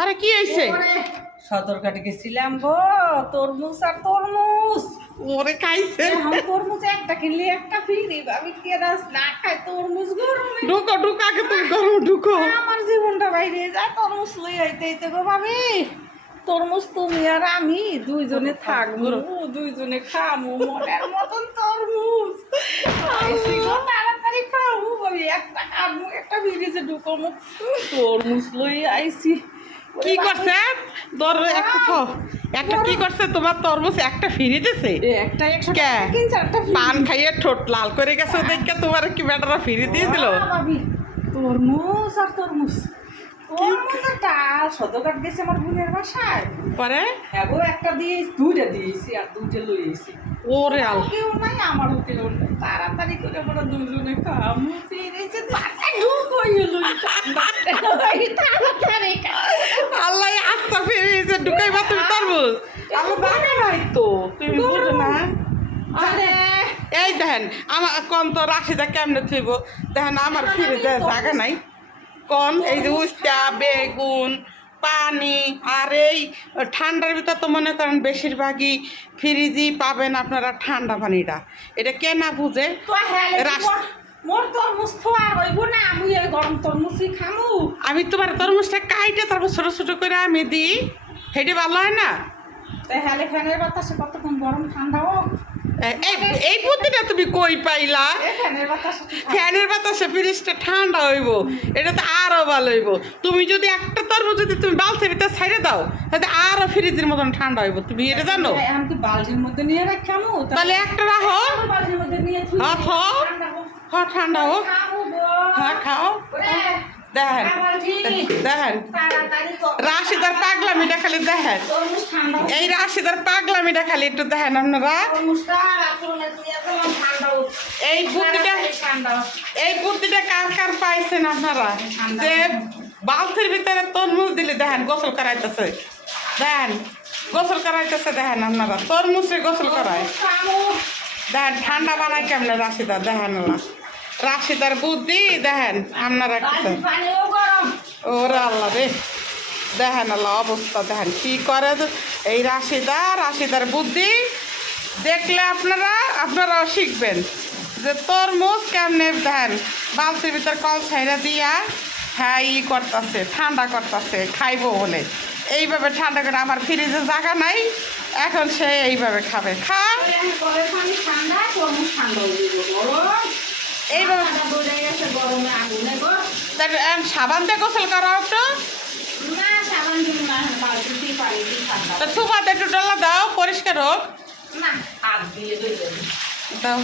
আরে কি হয়েছে? সদরঘাটে গেছিলাম গো, তরমুজ আর তরমুজ। ওরে খাইছে। তরমুজ একটা কিনলে একটা ফ্রি। আমি কেরাস না খাই তরমুজ গরমে। ঢুকো ঢুকো, আগে তুমি গরম ঢুকো। আমার জীবনটা বাইরে যায় তরমুজ লই আইতে গো ভাবি। তরমুজ তুমি আর আমি দুইজনে থাকবো, দুইজনে খামু মনের মতন তরমুজ। তাড়াতাড়ি খামু ভাবি, একটা খামু একটা ফ্রিজে ঢুকামু। তরমুজ লই আইছি। কি করছে একটা কি করছে তোমার তরমুজ একটা ফিরে দিছে? একটা 100 কে? টাকা কিনছে একটা পান খাইয়ে ঠোঁট লাল করে গেছে দেখে তোমার কি বেটারা ফিরে দিয়ে দিল? ভাবি তরমুজ আর তরমুজ। তরমুজ একটা সদরঘাট গেছে আমার বোনের বাসায়। পরে হ্যাঁ গো, একটা দিয়ে দুইটা দিয়েছি আর দুইটা লই এসেছি। ওরে আল কেউ নাই, আমারও কেউ নাই। তাড়াতাড়ি করে আমরা দুজনে খামু। ফিরেছে বাসায় ঢুকই হলো। তাড়াতাড়ি আল্লাহ আস্তা ফিরে ঢুকাইবা তুমি তরমুজ? আল্লাহ জায়গা নাই তো, তুমি বুঝো না। আরে এই দেখেন আমার কন তো রাশিদা কেমনে থইব, দেখেন আমার ফিরে যায় জায়গা নাই কন। এই যে উস্তা বেগুন পানি আর এই ঠান্ডার ভিতর তো মনে করেন বেশিরভাগই ফ্রিজই পাবেন আপনারা ঠান্ডা পানিটা। এটা কে না বুঝে তো মোর তরমুজ তো আর হইব না, আমি এই গরম তরমুজই খামু। আমি তোমার তরমুজটা কাইটে তারপর ছোটো ছোটো করে আমি দিই, সেটি ভালো হয় না? তাই হ্যালে ফ্যানের বাতাসে কতক্ষণ গরম ঠান্ডা হোক। এই এই বুদ্ধিটা তুমি কই পাইলা? ফ্যানের বাতাসে ফ্যানের বাতাসে ফ্রিজটা ঠান্ডা হইব, এটা তো আরো ভালো হইব। তুমি যদি একটা তরমুজ যদি তুমি বালতির ভিতরে ছাইড়ে দাও তাহলে আরো ফ্রিজের মতন ঠান্ডা হইব, তুমি এটা জানো? আমি কি বালতির মধ্যে নিয়ে রাখামু? তাহলে একটা রাখো। বালতির মধ্যে নিয়ে হ্যাঁ খাও, হ্যাঁ ঠান্ডা হোক, হ্যাঁ খাও। দেখেন দেখেন রাশিদার পাগলামিটা খালি দেখেন, এই রাশিদার পাগলামিটা খালি একটু দেখেন আপনারা। এই বুদ্ধিটা কার কার পাইছেন আপনারা যে বালতির ভিতরে তরমুজ দিলে দেখেন গোসল করাইতেছে, দেখেন গোসল করাইতেছে, দেখেন আপনারা তরমুজে গোসল করায়। দেখেন ঠান্ডা বানায় কেমন রাশিদা, দেখেন রাশিদার বুদ্ধি দেখেন আপনারা। ওরে আল্লাহ রে, দেখেন আল্লাহ অবস্থা দেখেন কি করে এই রাশিদার বুদ্ধি দেখলে আপনারাও শিখবেন যে তরমুজ কেমনে দেখেন বালতির ভিতর কল ছাইরা দিয়া হ্যাঁ করতেছে, ঠান্ডা করতেছে খাইবো বলে। এইভাবে ঠান্ডা করে আমার ফ্রিজে জায়গা নাই, এখন সে এইভাবে খাবে। এইভাবে সাবান দিয়ে গোসল করা একটু সুপাতে একটু ডলা দাও পরিষ্কার হোক। দাও।